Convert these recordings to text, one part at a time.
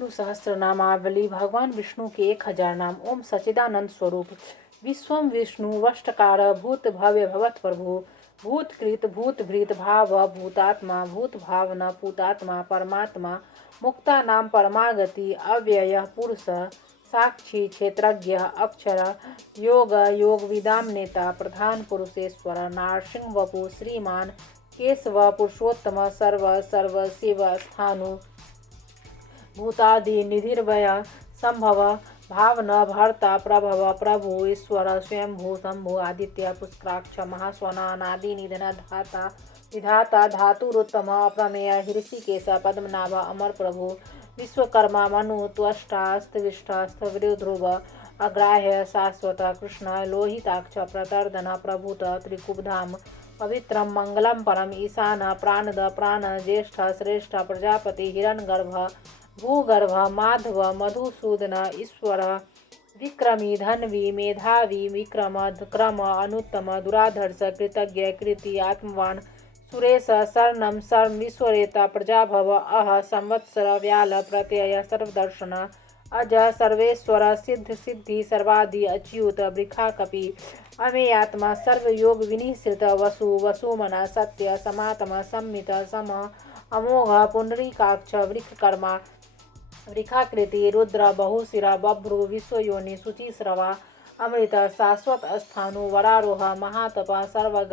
विष्णु सहस्त्र नामावली। भगवान विष्णु के 1000 नाम। ओम सच्चिदानंद स्वरूप। विश्वम विष्णु वष्टकार भूत भव्य भवत प्रभु। भूतकृत भूतभृत भाव भूतात्मा भूत भावना पूतात्मा परमात्मा मुक्ता नाम परमागति अव्यय पुरुष साक्षी क्षेत्रज्ञ अक्षर योग योग विदाम नेता प्रधान पुरुषेश्वर नारसिंह वपु श्रीमान केशव पुरुषोत्तम सर्व सर्व शिव स्थानु भूतादि निधिर्वय संभव भावना भर्ता प्रभव प्रभु ईश्वर स्वयंभू शंभु आदित्य पुष्कराक्ष महास्वनादि निधन धाता विधाता धातुरुत्तम अप्रमेय हृषिकेश पद्मनाभ अमर प्रभु विश्वकर्मा मनु त्वष्टा अस्तविष्टा ध्रुव अग्राह्य शाश्वत कृष्ण लोहिताक्ष प्रतर्दन प्रभुत त्रिकुबधाम पवित्रम मंगलम परम ईशान प्राणद प्राण ज्येष्ठ श्रेष्ठ प्रजापति हिरण्यगर्भ भूगर्भ माधव मधुसूदन ईश्वर विक्रमी धन्वी मेधावी विक्रम क्रम अनुत्तम दुराधर्ष कृतज्ञ कृति आत्मवान सुरेश शरणम शर्म विश्वरेता प्रजाभव अह संवत्सर व्याल प्रत्यय सर्वदर्शन अज सर्वेश्वर सिद्ध सिद्धि सर्वादि अच्युत वृखा कपि अमेयात्मा सर्वयोग विनिश्रित वसु वसुमना सत्य समातम सम्मित सम अमोघ पुंडरीकाक्ष वृक्षकर्मा वृखाकृति रुद्र बहुशिरा बभ्रु विश्वयोनि शुचिश्रवा अमृत शाश्वत स्थानु वरारोह महातप सर्वग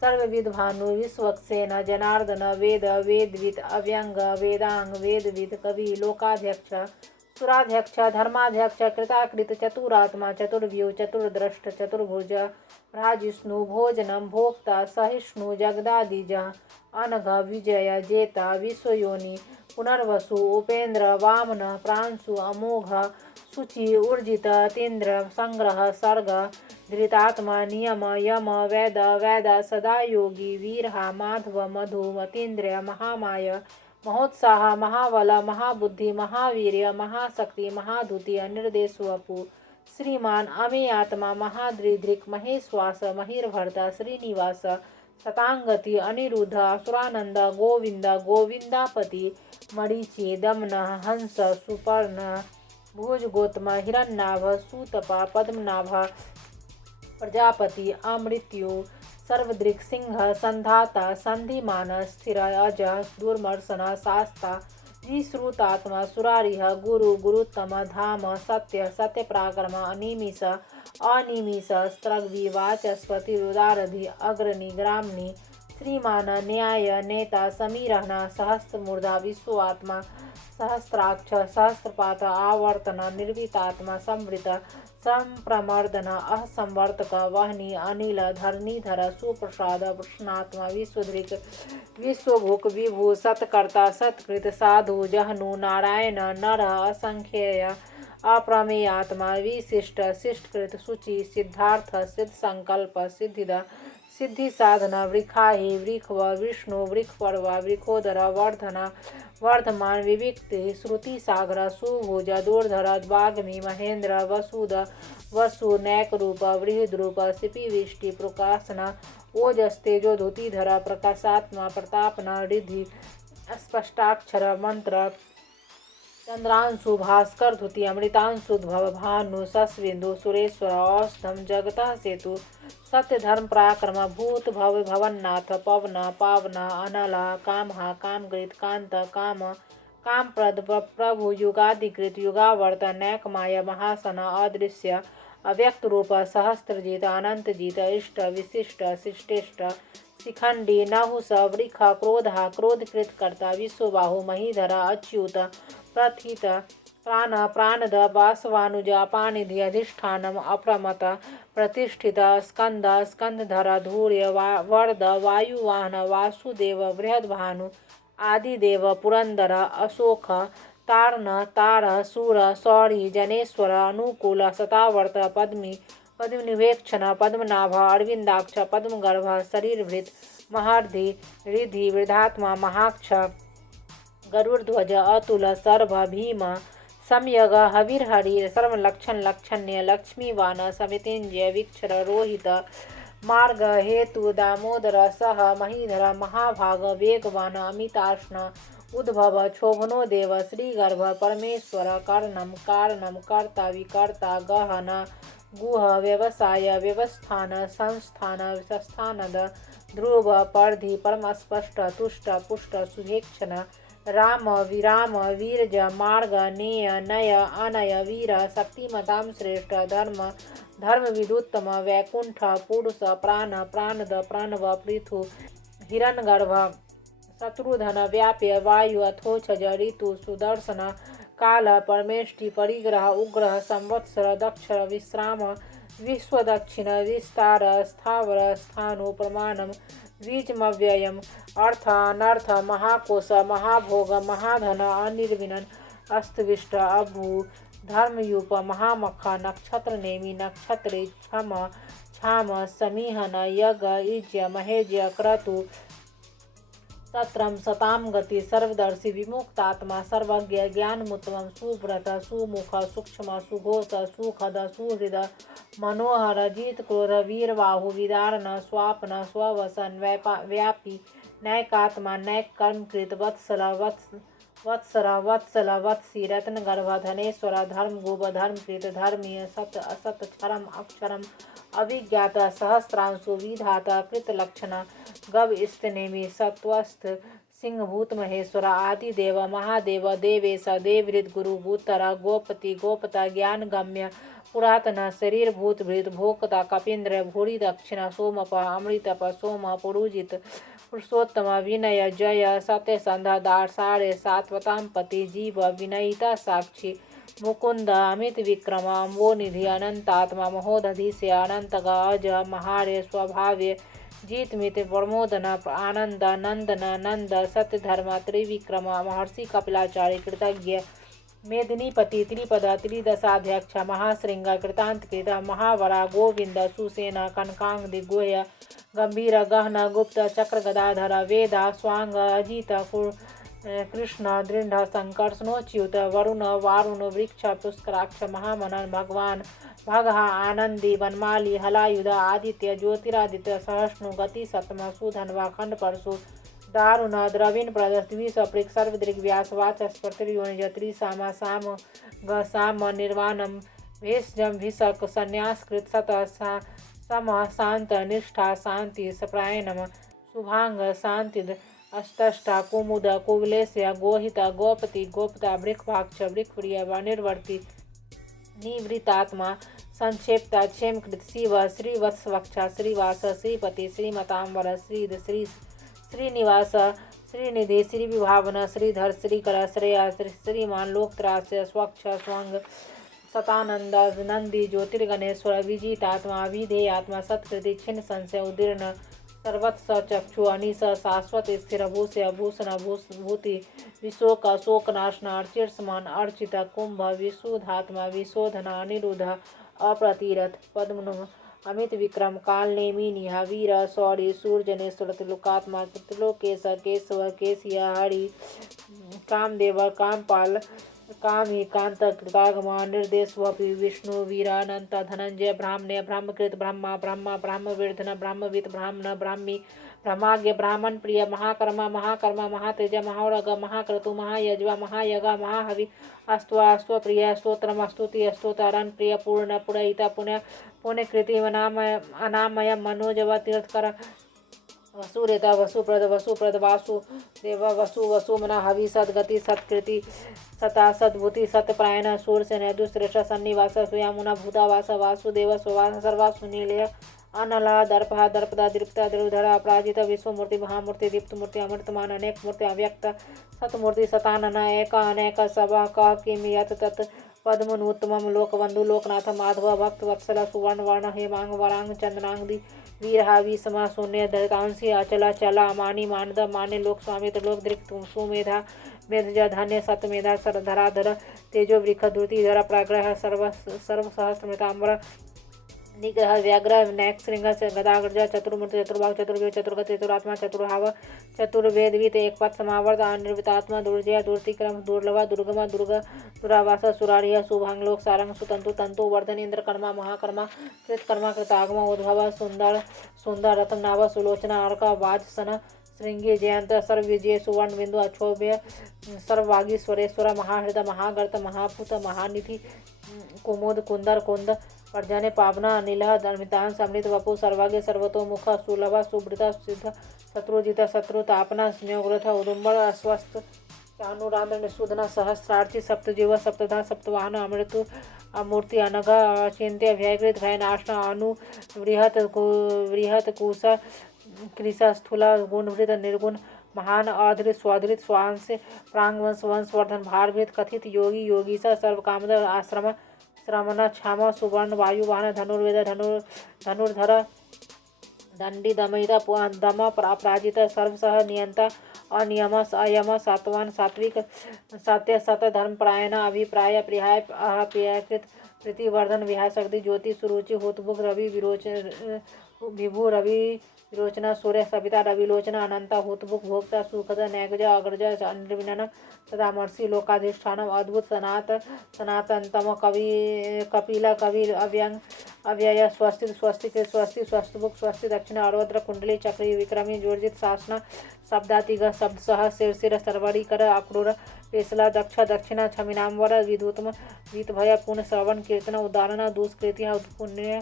सर्वविद्भानु विश्वक्सेन जनार्दन वेद वेदविद अव्यंग वेदांग वेदविद कवि लोकाध्यक्ष सुराध्यक्ष धर्माध्यक्ष कृताकृत चतुरात्मा चतुर्व्यू चतुर्द्रष्ट चतुर्भुज भ्राजिष्णु भोजनम भोक्ता सहिष्णु जगदादिज अनघ विजय जेता विश्वयोनि पुनर्वसु उपेन्द्र वामन प्रांशु अमोघ शुचि ऊर्जित तीन्द्र संग्रह सर्ग धृतात्मा नियम यम वेद वेद सदा योगी वीरहा माधव मधु मतीन्द्र महामाय महोत्साह महाबल महाबुद्धि महावीर्य महाशक्ति महाधुति अनिर्देशु अपु श्रीमान अमेयात्मा महाद्रिधृक महेश्वास महिर्भर्ता श्रीनिवास शतांगति अनिरुद्ध असुरानंद गोविंद गोविंदापति मरीचि दमन हंस सुपर्ण भुज गौतम हिरण्यनाभ सुतपा पद्मनाभ प्रजापति अमृत्यु सर्वदृक् सिंह संधाता संधिमान स्थिर अज दुर्मर्शन शास्ता विश्रुतात्मा सुरारिह गुरु गुरुत्तम धाम सत्य सत्य पराक्रम अनिमिष अनिमिष स्त्रग्वी वाचस्पति रुदारधि अग्रणी ग्रामणी श्रीमान न्याय नेता समीरहना सहस्त्रमूर्धा विश्वात्मा सहस्राक्ष सहस्रपात आवर्तन निर्वितात्मा संवृत संप्रमर्दन असंवर्तक वहनी अनिल धरणीधर सुप्रसाद प्रश्नात्मा विश्वधृक विश्वभुक विभु सत्कर्ता सत्कृत साधु जहनु नारायण नर असंख्येय अप्रमेयात्मा विशिष्ट शिष्टकृत शुचि सिद्धार्थ सिद्ध संकल्प सिद्धिद सिद्धि साधना वृखाहि वृखव विष्णु वृखपर्वा वृखोदर वर्धन वर्धमान विविक्ति श्रुति सागर सुभुज दूरधर वाग्मी महेंद्र वसुद वसु नैक रूप वृहद्रूप शिपिविष्टि प्रकाशन ओजस्तेजो धुतिधर प्रकाशात्मा प्रतापना रिद्धि स्पष्टाक्षर मंत्र चंद्रांशु भास्कर धुति अमृतांशुद्भव भानु सस्विंदु सुरेश्वर औषधम जगतः सेतु सत्य धर्म पराक्रम भूत भव भवन्नाथ पवन पावना अनला कामहा कामगृत कांत काम कामप्रद प्रभु युगाधिकृत युगावर्त नैकमाय महासन अदृश्य अव्यक्त रूप सहस्त्रजित अनंतजित इष्ट विशिष्ट शिष्टेष्ट शिखंडी नहुस वृख क्रोधा क्रोधकृत कर्ता विश्वबाहु महीधर अच्युत प्रथित प्राण प्राणद वासवानुज पानिधि अधिष्ठानम अप्रमत प्रतिष्ठित स्कंद स्कंधधर धूर्य वर्द वायुवाहन वासुदेव बृहद्भानु आदिदेव पुरंदर अशोक तारण तार सूर सौरी जनेश्वर अनुकूल शतावर्त पद्मी पद्मनिवेक्षण पद्मनाभ अरविंदाक्ष पद्मगर्भ शरीरभृत महर्धि रिधि वृद्धात्मा महाक्ष गरुड़ध्वज अतुल सर्भ भीम सम्यग हविर्हरि सर्वलक्षण लक्षण्य लक्ष्मीवान समितिंजय विक्षर रोहित मार्ग हेतु दामोदर सह महीधर महाभाग वेगवान अमिताष्ण उद्भव क्षोभनो देव श्रीगर्भ परमेश्वर कर्णम कारणम कर्ता विकर्ता गहन गुह व्यवसाय व्यवस्थान संस्थान संस्थानद ध्रुव परधि परमस्पष्ट तुष्ट पुष्ट सुभेक्षण राम विराम वीरज मार्ग नेय नय अनय वीर शक्तिमतां श्रेष्ठ धर्म धर्म विदुत्तम वैकुंठ पुरुष प्राण प्राणद प्रणव पृथु हिरण्यगर्भ शत्रुधन व्याप्य वायु अथोक्षज ऋतु सुदर्शन काल परमेष्टि परिग्रह उग्रह संवत्सर दक्षर विश्राम विश्वदक्षिण विस्तार स्थावर स्थाणु प्रमाणम बीजमव्ययम् अर्थ अनर्थ महाकोश महाभोग महाधन अनिर्विनन अस्तविष्ट अभू धर्मयूप महामख नक्षत्र नेमि नक्षत्रे क्षम क्षाम समीहन यग इज्य महेज्य क्रतु सत्रम सताम गति सर्वदर्शी विमुक्तात्मा सर्वज्ञ ज्ञानमुत्तम सुव्रत सुमुख सूक्ष्म सुघोष सुखद सुहृद मनोहर जीत क्रोध वीरबाहु विदारण स्वापन स्ववसन व्यापी नैकात्मा नैक कर्मकृत वत्सल वत्सल वत्सी रत्नगर्भ धनेश्वर धर्मगुभ धर्मकृत धर्मीय सत असत क्षरम अक्षरम अभिज्ञात सहस्रांशु विधाता कृतलक्षण गव स्तनेमि सत्वस्थ सिंहभूत महेश्वर आदिदेव महादेव देवेश देवृत गुरु भूतर गोपति गोपता ज्ञान गम्य पुरातन शरीर भूत भृत भोक्ता कपीन्द्र भूरि दक्षिण सोमप अमृतप सोम पुरुजित पुरुषोत्तम विनय जय सत्यसंध दासारे सात्वताम पति जीव विनयिता साक्षी मुकुंद अमित विक्रम अम्बोनिधि अनंतात्मा महोदधि अनंत गज महार्य स्वभाव्य जीतमित प्रमोदन आनंद नंदन नंद सत्यधर्म त्रिविक्रम महर्षि कपिलाचार्य कृतज्ञ मेदिनीपति त्रिपद त्रिदशाध्यक्ष महाशृंग कृतांतकृत महावरा गोविंद सुसेन कनकांग गुह्य गंभीर गहन गुप्त चक्र गदाधर वेदा स्वांग अजित कृष्ण दृढ़ संकर्षणोच्युत वरुण वारुण वृक्ष पुष्कराक्ष महामनन भगवान भगहा आनंदी वनमाली हलायुध आदित्य ज्योतिरादित्य सहस्नु गति सतम सुधन्वा खंड परशु दारुण द्रविण प्रदस द्विसपृक् सर्वदृग् व्यास वाचस्पतिर्योनिज त्रिसामा साम ग साम निर्वाणम भेषजम भिषक संन्यासकृत सत सम शांत निष्ठा शांति सप्रायणम शुभांग शांति अष्टष्टा कुमुद कुवलेस्य गोहिता गोपति गोपता वृक्षभाक्ष वृक्षप्रिय निर्वर्ति निवृतात्मा संक्षेपता क्षेमकृत शिव श्रीवत्सवक्ष श्रीवास श्रीपति श्रीमतांबर श्रीद श्रीनिवास श्रीनिधि श्रीविभावन श्रीधर श्रीकर श्रेया श्रीमान लोकत्रास्य स्वच्छ स्वंग सतानंद नंदी ज्योतिर्गणेश्वर विजितात्मा विधेयात्मा सत्कृति छिन्न संशय उदीर्ण सर्वत्स चक्षु अनिश शाश्वत स्थिर भूष्य भूषण भूति विशोक शोकनाशन अर्चित समान अर्चित कुंभ विशुद्धात्मा विशोधन अनिरुद्ध अप्रतिरथ पद्म अमित विक्रम कालनेमि निहा वीर शौरी सूर्यजनेश्वर त्रिलोकात्मा त्रिलोकेश केशव केशिय हरि कामदेव कामपाल कामी कांत कृतागमा निर्देशवपि विष्णु वीरानंत धनंजय ब्राह्मण्य ब्रह्मकृत ब्रह्मा ब्रह्मा ब्राह्मवीर्धन ब्राह्मवित ब्राह्मण ब्राह्मी ब्रह्माज्ञ ब्राह्मण प्रिय महाकर्मा महाकर्मा महातेज महारग महाक्रतु महायज्वा महायगा महाहवि अस्त्व प्रिय स्तोत्रम स्तुति स्तोतारन प्रिय पूर्ण पुरहिता पुण्य पुण्यकृति अनामय मनोजव तीर्थकर वसुरेता वसुप्रद वासुदेव वसुमना हवि सद्गति सत्कृति सता सद्भूति सत्यप्रायण सूर्यसेन दुश्रेष्ठ सन्निवास सुयामुना भूतावास वासुदेव सुवास सर्वासु निलय अनला दर्पहा दर्पदा दीप्ता द्रुधर अपराजित विश्वमूर्ति महामूर्ति दीप्तमूर्ति अमृतमान अनेक मूर्ति अव्यक्त सतमूर्ति सतानन एक अनेक सभा कह किम यत तत् पद्मनूत्तमं लोकबंधु लोकनाथ माधव भक्त वत्सल सुवर्ण वर्ण हेमांग वरांग चंदनांग वीरहा विषमा शून्य दृतांशी अचला चला मानी मानद मान्य लोक स्वामी लोक दृक् सुमेधा मेधज धान्य सतमेधा सरधराधर तेजो वृक्ष द्रुतिधर प्राग्रह सर्व सहस्रमृतांबर निग्रह व्याग्रह नैक श्रृंग गदाग्रज चतुर्मूर्ति चतुर्भाग चतुर्व्यूह चतुर्गत चतुरात्मा चतुर्हाव चतुर्वेदवित एकपथ समावर्त अनिर्वितात्मा दुर्जय दुर्तिक्रम दुर्लभ दुर्गम दुरावास सुरारिय शुभांगलोक सारंग सुतंतु तंतु वर्धन इंद्रकर्मा महाकर्मा कृतकर्मा कृतागम उद्भव सुंदर सुंदर रत्नाभ सुलोचना अर्क वाजसन श्रृंगी जयंत सर्व विजय सुवर्ण बिंदु अक्षोभ्य सर्ववागीश्वरेश्वर महाहृदय महागर्त महाभूत महानिधि कुमुद कुंदर कुंद पर्जन्य पावना नीलह धर्मितान समृत वपु सर्वाग्य सर्वतोमुख सुलभ सुभृता सिद्ध शत्रुजित शत्रुतापना स्नेहग्रथ उदुम्बर अस्वस्थ चानुरांद्र निषूदना सहस्रार्थी सप्तजीव सप्तधा सप्तवाहन अमृतु अमूर्ति अनघ अचिंत्य भयकृत भयनाशना अनु बृहत कुश कृषा स्थूला गुणभृत निर्गुण महान अधृत स्वाधृत स्वांश प्रांगवंश वंशवर्धन भारभृत कथित योगी योगीसा सर्वकामद आश्रम श्रमण क्षमा सुवर्ण वायुवाहन धनुर्वेद धनुर्धर दंडी दमयिता दम अपराजित सर्वसह नियंता अनियम अयम सात्वान सात्विक सत्य सत धर्मपरायण अभिप्राय प्रियाय अप्रियकृत प्रीतिवर्धन विहाशक्ति ज्योति सुरुचि होतबुक रवि विभु रवि विरोचना सूर्य सविता रविलोचना अनंता हुतबुक भोक्ता सुखद नैगज अग्रज निर्विनन सदामर्षि लोकाधिष्ठानम अद्भुत सनातनतम कपिला कवि अव्यय स्वस्ति स्वस्तिक स्वस्ति स्वस्तुभुक स्वस्ति दक्षिण अर्वद्र कुंडली चक्री विक्रमी जोर्जित शासना शब्दातिग शब्द सह शिर सरवरी कर अक्रूर पेसला दक्ष दक्षिणा छमिनाम्बर विधुतम वीतभय पुण्य श्रवण कीर्तन उदाहरण दुष्कृतिया पुण्य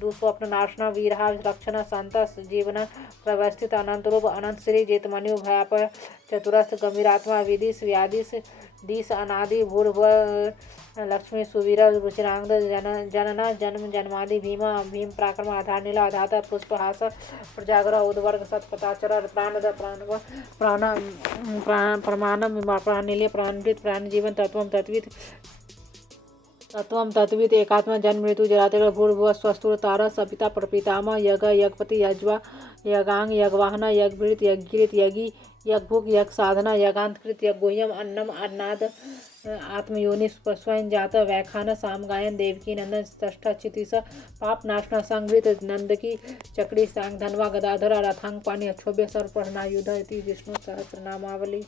दुस्वप्न नाशना वीरहा रक्षण संत जीवन प्रवस्थित अनंत रूप अनंत श्री जेतमनु भयाप चतुरस्थ गंभीरात्मा विदिश व्यादिश दिश अनादि भूर्भ लक्ष्मी सुवीर रुचिरांग जनना जन्म जन्मादि भीम पराक्रम आधार नीला आधाता पुष्पहास प्रजागर उद्वर्ग सत्पताचर प्राणद प्रमाणम प्राणिल्य प्राणवृत प्राण जीवन तत्वम तत्वित एकात्मा जन्म मृत्यु जरातिर भूर्भुव स्वस्तुर तारा सपिता प्रपितामह यज्ञ यज्ञपति यज्वा यज्ञांग यज्ञवाहन यज्ञभृत यज्ञित यज्ञी यज्ञभुक यज्ञ साधना यज्ञांतकृत यज्ञोह्यम अन्नम अन्नाद आत्मयोनि स्वयं जात व्याख्यान सामगायन देवकी नंदन ष्ठा चितिस पाप नाशना संगृत नंदकी चक्री सांग धनवा गदाधर रथांग पाणी अक्षोभ्य सर्व पढ़ना युद्ध इति विष्णु सहस्रनामावली।